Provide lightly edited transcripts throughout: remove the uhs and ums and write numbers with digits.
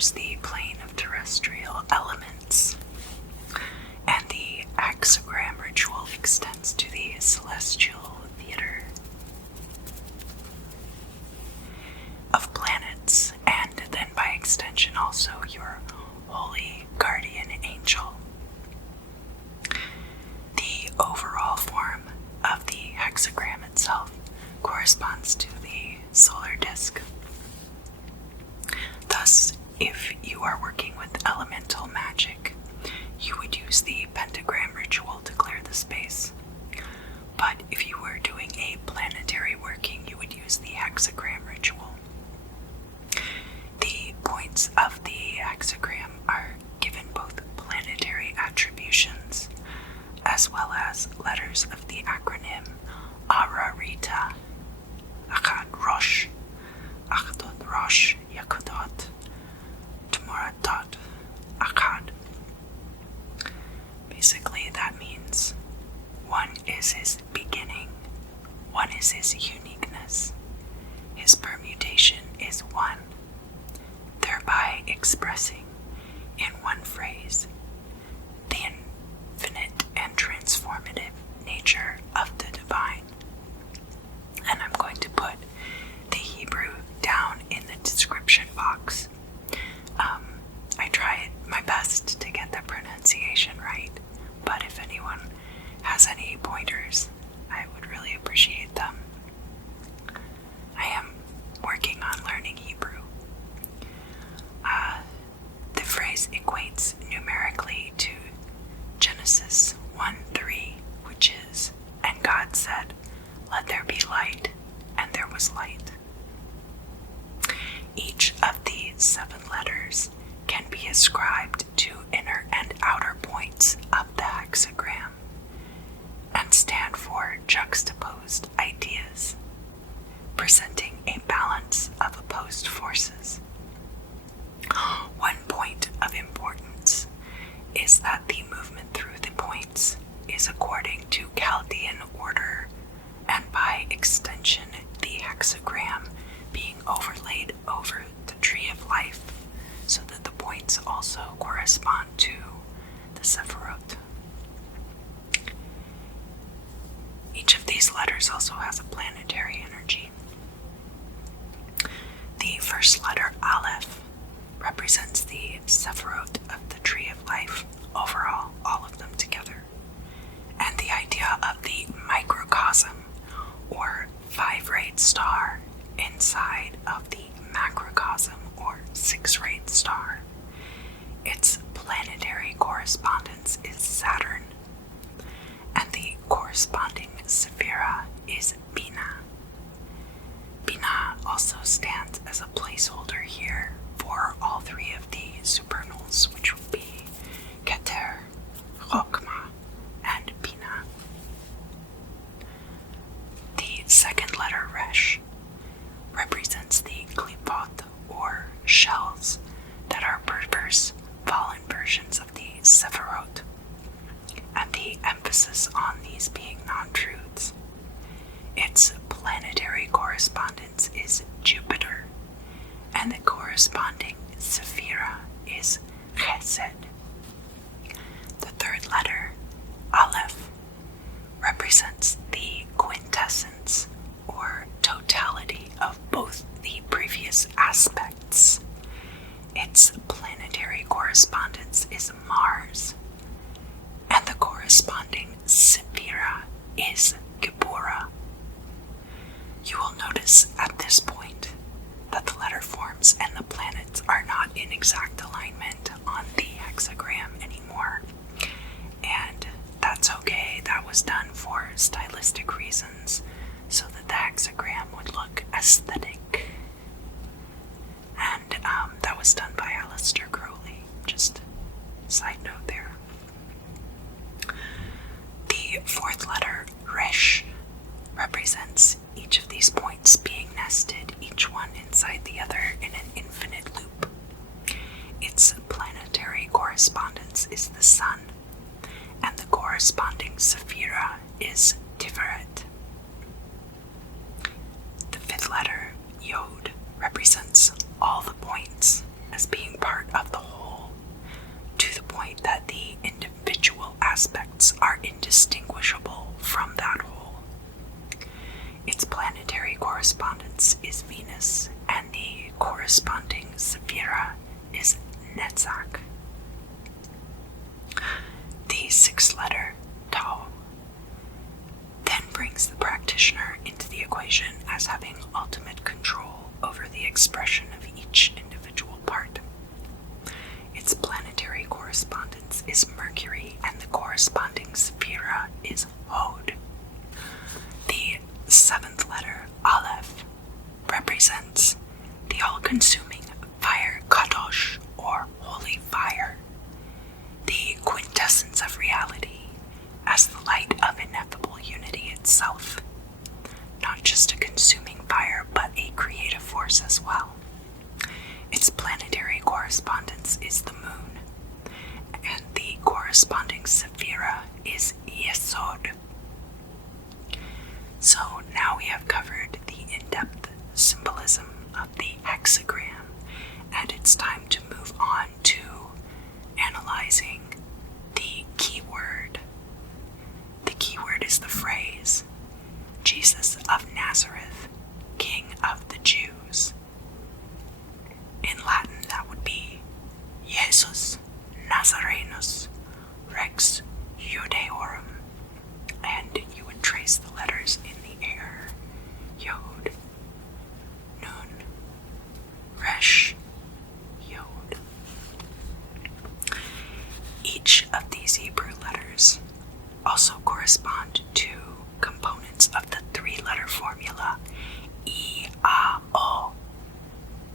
covers the plane of terrestrial elements, and the hexagram ritual extends to the celestial theater of planets, and then by extension also your holy guardian angel. The overall form of the hexagram itself corresponds to the solar disk. Thus, if you are working with elemental magic, you would use the pentagram ritual to clear the space. But if you were doing a planetary working, you would use the hexagram ritual. The points of the hexagram are given both planetary attributions as well as letters of the acronym Ararita, Achad Rosh, Achdot Rosh, Yahudot, Tmortto, Achad. Basically, that means one is his beginning, one is his uniqueness, his permutation is one, thereby expressing in one phrase the infinite and transformative nature of the divine. And I'm going to put the Hebrew down in the description box. I tried my best to get the pronunciation right, but if anyone has any pointers, I would really appreciate them. I am working on learning Hebrew. The phrase equates numerically to Genesis 1:3, which is, "And God said, let there be light, and there was light." Each of the 7 letters can be ascribed to inner and outer points of the hexagram and stand for juxtaposed ideas, presenting a balance of opposed forces. One point of importance is that the movement through the points is according to Chaldean order, and by extension the hexagram being overlaid over the tree of life, so that the points also correspond to the Sephirot. Each of these letters also has a planetary energy. The first letter, Aleph, represents the Sephirot of the tree of life, overall, all of them together, and the idea of the microcosm, or 5-rayed star, inside of the macrocosm, or 6-rayed star. Its planetary correspondence is Saturn, and the corresponding sephira is Bina. Bina also stands as a placeholder here for all 3 of the supernals, which would be Keter, Chokmah, and Bina. The second letter, Resh, represents the klipot, or shells, that are perverse, fallen versions of the Sephirot, and the emphasis on these being non-truths. Its planetary correspondence is Jupiter, and the corresponding sephira is Chesed. The third letter, Aleph, represents the quintessence, or totality, of both the previous aspects. Its planetary correspondence is Mars, and the corresponding sephira is Geburah. You will notice at this point that the letter forms and the planets are not in exact alignment on the hexagram anymore, and that's okay. That was done for stylistic reasons, so that the hexagram would look aesthetic. And that was done by Aleister Crowley. Just side note there. The fourth letter, Resh, represents each of these points being nested, each one inside the other in an infinite loop. Its planetary correspondence is the Sun, and the corresponding sephira is Tiferet. The fifth letter, Yod, represents all the points as being corresponding sephira is Netzach. The sixth letter, Tau, then brings the practitioner into the equation as having ultimate control over the expression of each individual part. Its planetary correspondence is Mercury, and the corresponding sephira is Hod. The seventh letter, Aleph, represents the all-consuming fire Kadosh, or holy fire, the quintessence of reality as the light of ineffable unity itself. Not just a consuming fire, but a creative force as well. Its planetary correspondence is the moon, and the corresponding sephira is Yesod. So now we have covered the in-depth symbolism of the hexagram, and it's time to move on to analyzing the keyword. The keyword is the phrase, Jesus of Nazareth, King of the Jews. In Latin, that would be Jesus Nazarenus Rex Judeorum, and you would trace the letters in the air: Yod, Nun, Resh, Yod. Each of these Hebrew letters also correspond to components of the three-letter formula E-A-O,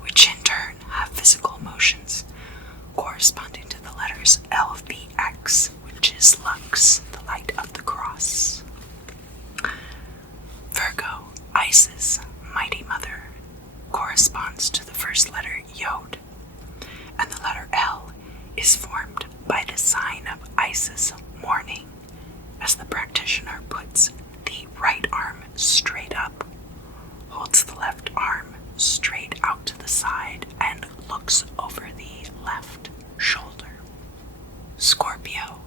which in turn have physical motions corresponding to the letters LVX, which is Lux, the light of the cross. Virgo, Isis, Mighty Mother, corresponds to the first letter Yod, and the letter L is formed by the sign of Isis, mourning, as the practitioner puts the right arm straight up, holds the left arm straight out to the side, and looks over the left shoulder. Scorpio,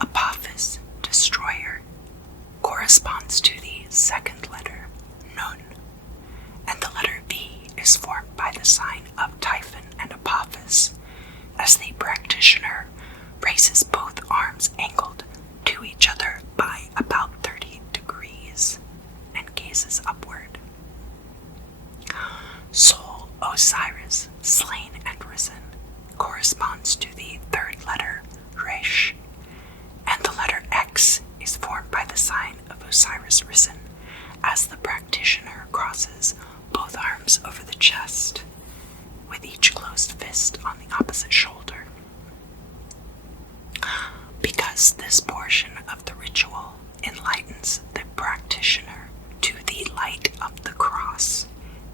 Apophis, Destroyer, corresponds to the second letter, Nun, and the letter V is formed by the sign of Typhon and Apophis, as the practitioner raises both arms angled to each other by about 30 degrees and gazes upward. Sol, Osiris, slain and risen, corresponds to the third letter, Resh, and the letter X is formed by the sign of Osiris risen, as the practitioner crosses both arms over the chest, with each closed fist on the opposite shoulder. Because this portion of the ritual enlightens the practitioner to the light of the cross,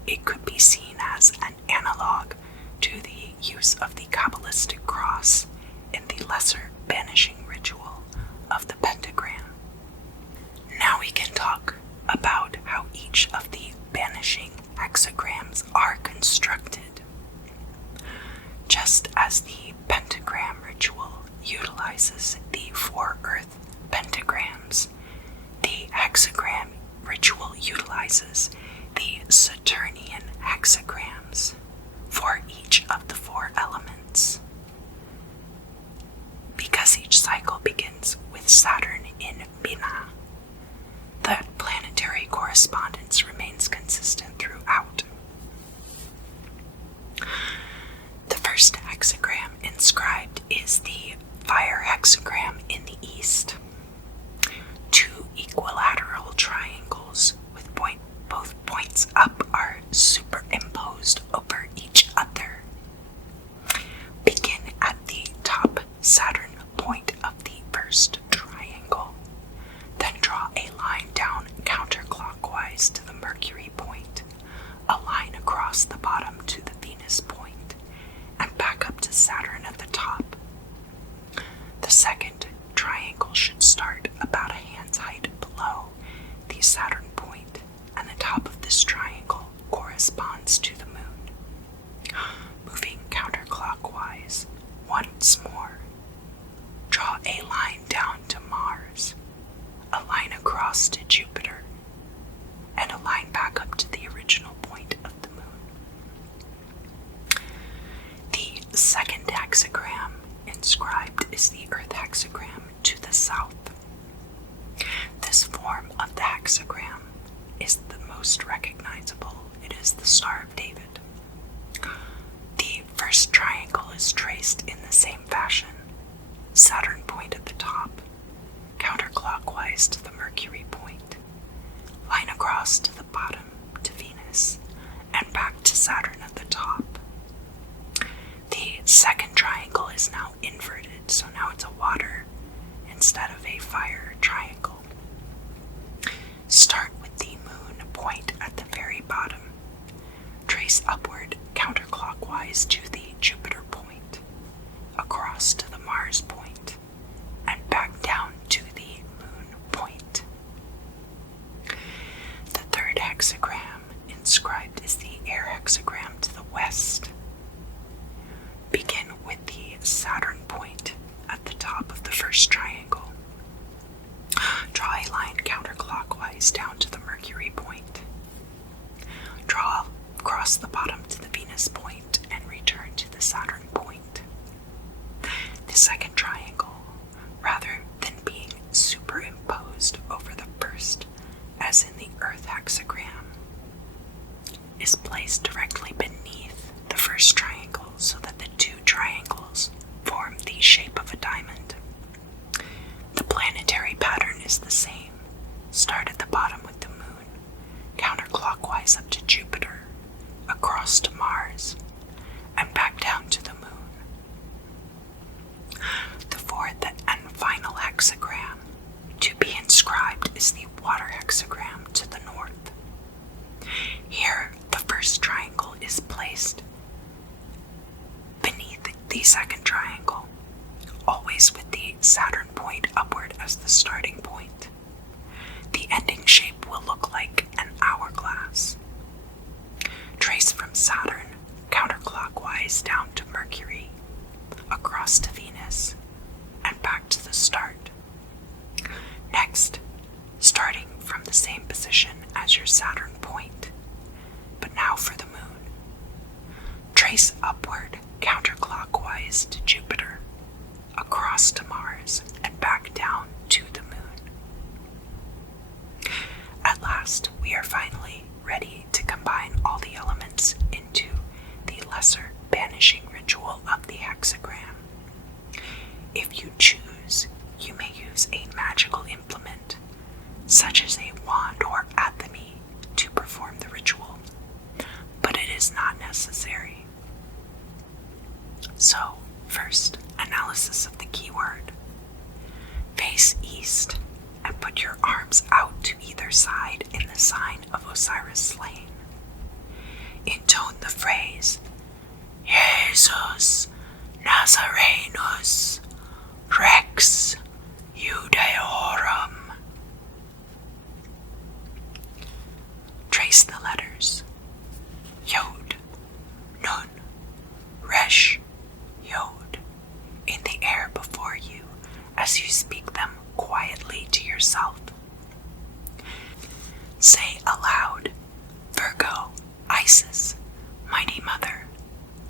it could be seen as an analog to the use of the Kabbalistic cross in the lesser banishing ritual of the pentagram. Now we can talk about how each of the banishing hexagrams are constructed. Just as the pentagram ritual utilizes the 4 earth pentagrams, the hexagram ritual utilizes the Saturnian hexagrams for each of the 4 elements. Because each cycle begins with Saturn in Bina, the planetary correspondence remains consistent throughout. The first hexagram inscribed is the fire hexagram in the east. 2 equilateral triangles with both points up are superimposed over each other. Begin at the top Saturn point of the first triangle, then draw a line down counterclockwise to the Mercury point, a line across the bottom to the Venus point, and back up to Saturn at the top. The second triangle should start about a hand's height below the Saturn point, and the top of this triangle corresponds to the moon. Moving counterclockwise once more, draw a line down to Mars, a line across to Jupiter, and a line back up to the original point of the moon. second hexagram inscribed is the Earth hexagram to the south. This form of the hexagram is the most recognizable. It is the Star of David. The first triangle is traced in the same fashion. Saturn point at the top, counterclockwise to the Mercury point, line across to the bottom to Venus, and back to Saturn at the top. The second triangle is now inverted, so now it's a water instead of a fire triangle. Start with the moon point at the very bottom. Trace upward counterclockwise to the Jupiter point, across to the Mars point, and back down to the moon point. The third hexagram inscribed is the air hexagram to the west. Begin with the Saturn point at the top of the first triangle. Draw a line counterclockwise down to the Mercury point. Draw across the bottom to the Venus point and return to the Saturn point. The second triangle, rather than being superimposed over the first, as in the Earth hexagram, is placed directly beneath the first triangle so that the two triangles form the shape of a diamond. The planetary pattern is the same. Start at the bottom with the moon, counterclockwise up to Jupiter, across to Mars, and back down to the moon. The fourth and final hexagram to be inscribed is the water hexagram to the north. Here, the first triangle is placed beneath the second triangle, always with the Saturn point upward as the starting point. The ending shape will look like an hourglass. Trace from Saturn counterclockwise down to Mercury, across to Venus, and back to the start. Next, starting from the same position as your Saturn point, but now for the moon. Trace upward counterclockwise to Jupiter, across to Mars, and back down to the moon. At last, we are finally ready to combine all the elements into the lesser banishing ritual of the hexagram. If you choose, you may use a magical implement, such as a wand or athame, to perform the ritual, but it is not necessary. So, first, analysis of the keyword. Face east and put your arms out to either side in the sign of Osiris slain. Intone the phrase, Jesus Nazarenus Rex Judaeorum. Trace the letters Yod, Nun, Resh, Yod in the air before you as you speak them quietly to yourself. Say aloud, Virgo, Isis, Mighty Mother,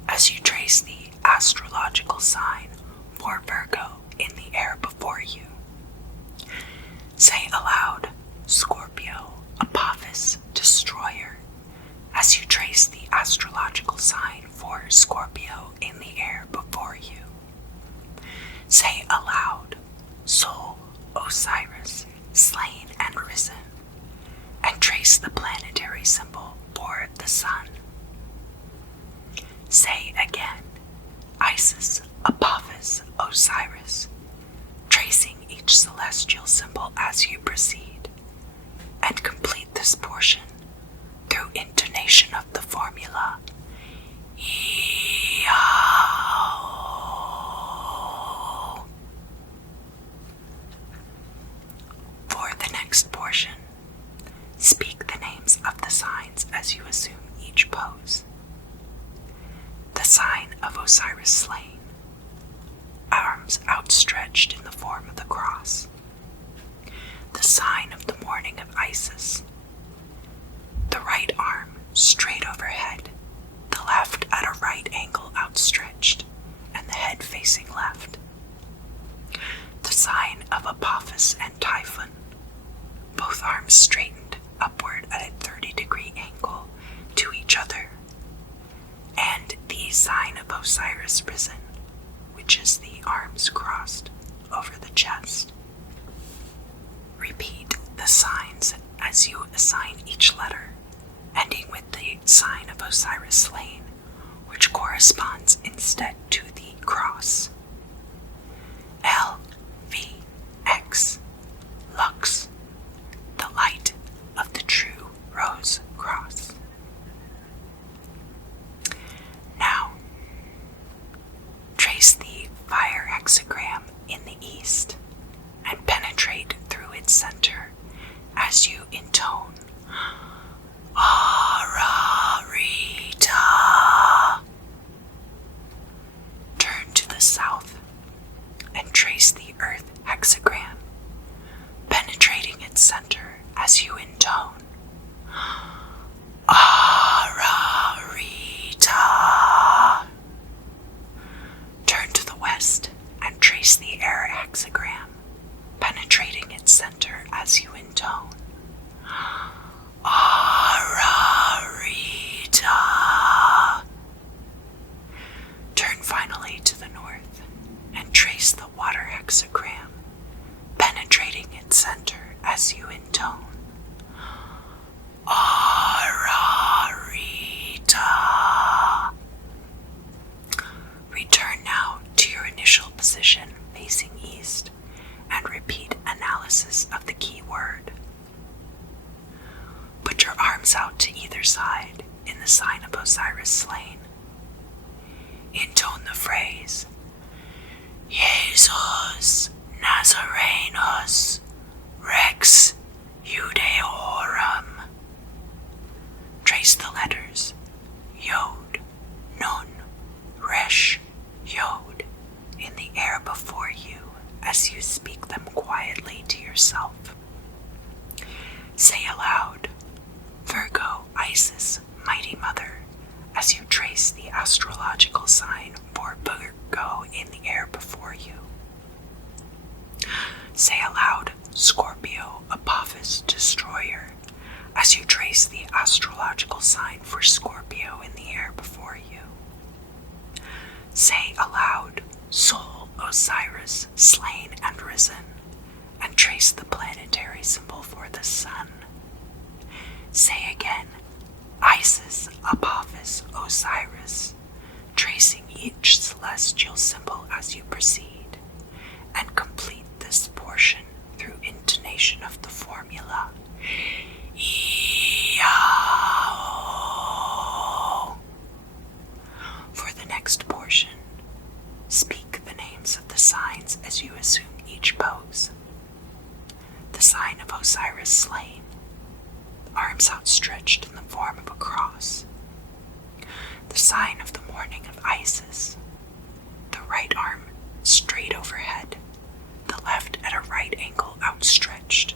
as you trace the astrological sign for Virgo in the air before you. Say aloud, Scorpio, Apophis, Destroyer, as you trace the astrological sign for Scorpio in the air before you. Say aloud, Soul, Osiris, slain and risen, and trace the planetary symbol for the sun. Say again, Isis, Apophis, Osiris, tracing each celestial symbol as you proceed, and complete this portion through intonation of the formula Yao. For the next portion, speak the names of the signs as you assume each pose. The sign of Osiris slain, arms outstretched in the form of the cross. The sign of the morning of Isis, the right arm straight overhead, the left at a right angle outstretched, of Osiris risen, which is the arms crossed over the chest. Repeat the signs as you assign each letter, ending with the sign of Osiris slain, which corresponds instead to the cross. L, V, X, Lux, the light of the true rose cross. Now, trace the fire hexagram in the east and penetrate through its center as you intone Ararita. Turn to the south and trace the earth hexagram, penetrating its center as you intone Ararita. Turn to the west and trace the air hexagram, penetrating its center as you intone Ararita. Turn finally to the north and trace the water hexagram, penetrating its center as you intone Ararita. Return now to your initial position facing east and repeat analysis of the key word. Put your arms out to either side in the sign of Osiris slain. Intone the phrase, Jesus Nazarenus Rex Judeorum. Trace the letters Yod, Nun, Resh, Yod in the air before you as you speak them quietly to yourself. Say aloud, Virgo, Isis, Mighty Mother, as you trace the astrological sign for Virgo in the air before you. Say aloud, Scorpio, Apophis, Destroyer, as you trace the astrological sign for Scorpio in the air before you. Say aloud, Soul, Osiris, slain and risen, and trace the planetary symbol for the sun. Say again, Isis, Apophis, Osiris, tracing each celestial symbol as you proceed, and complete this portion through intonation of the formula Iao. For the next portion, speak the names of the signs as you assume each pose. The sign of Osiris slain, arms outstretched in the form of a cross. The sign of the morning of Isis, the right arm straight overhead, the left at a right angle outstretched,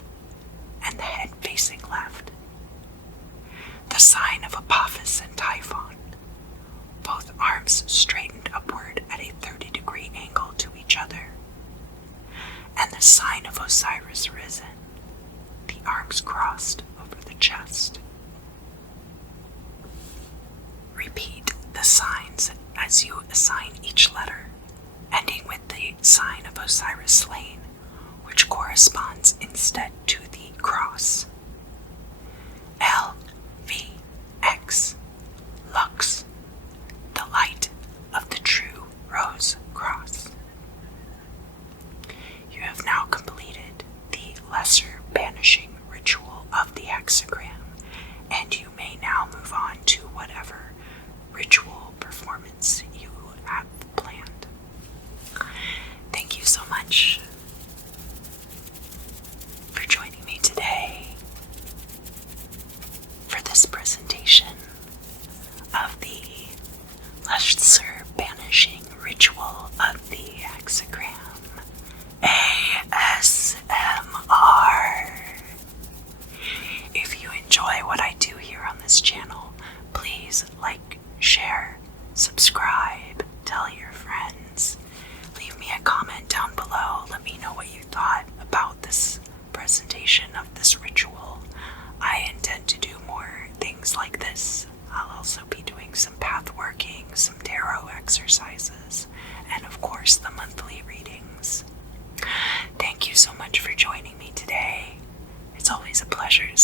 and the head facing left. The sign of Apophis and Typhon, both arms straightened upward at a 30-degree angle to each other. And the sign of Osiris risen, the arms crossed over the chest. Repeat the signs as you assign each letter, ending with the sign of Osiris slain, which corresponds instead to the cross. L, V, X, Lux, the light of the true rose cross. You have now completed the lesser banishing ritual of the hexagram, and you may now move on to whatever ritual performance you have planned. Thank you so much for joining me today for this presentation of the lesser banishing ritual of the hexagram. ASMR. If you enjoy what I do here on this channel, please like, share, subscribe, tell your friends, leave me a comment down below, let me know what you thought about this presentation of this ritual. I intend to do more things like this. I'll also be doing doing some path working, some tarot exercises, and of course the monthly readings. Thank you so much for joining me today. It's always a pleasure to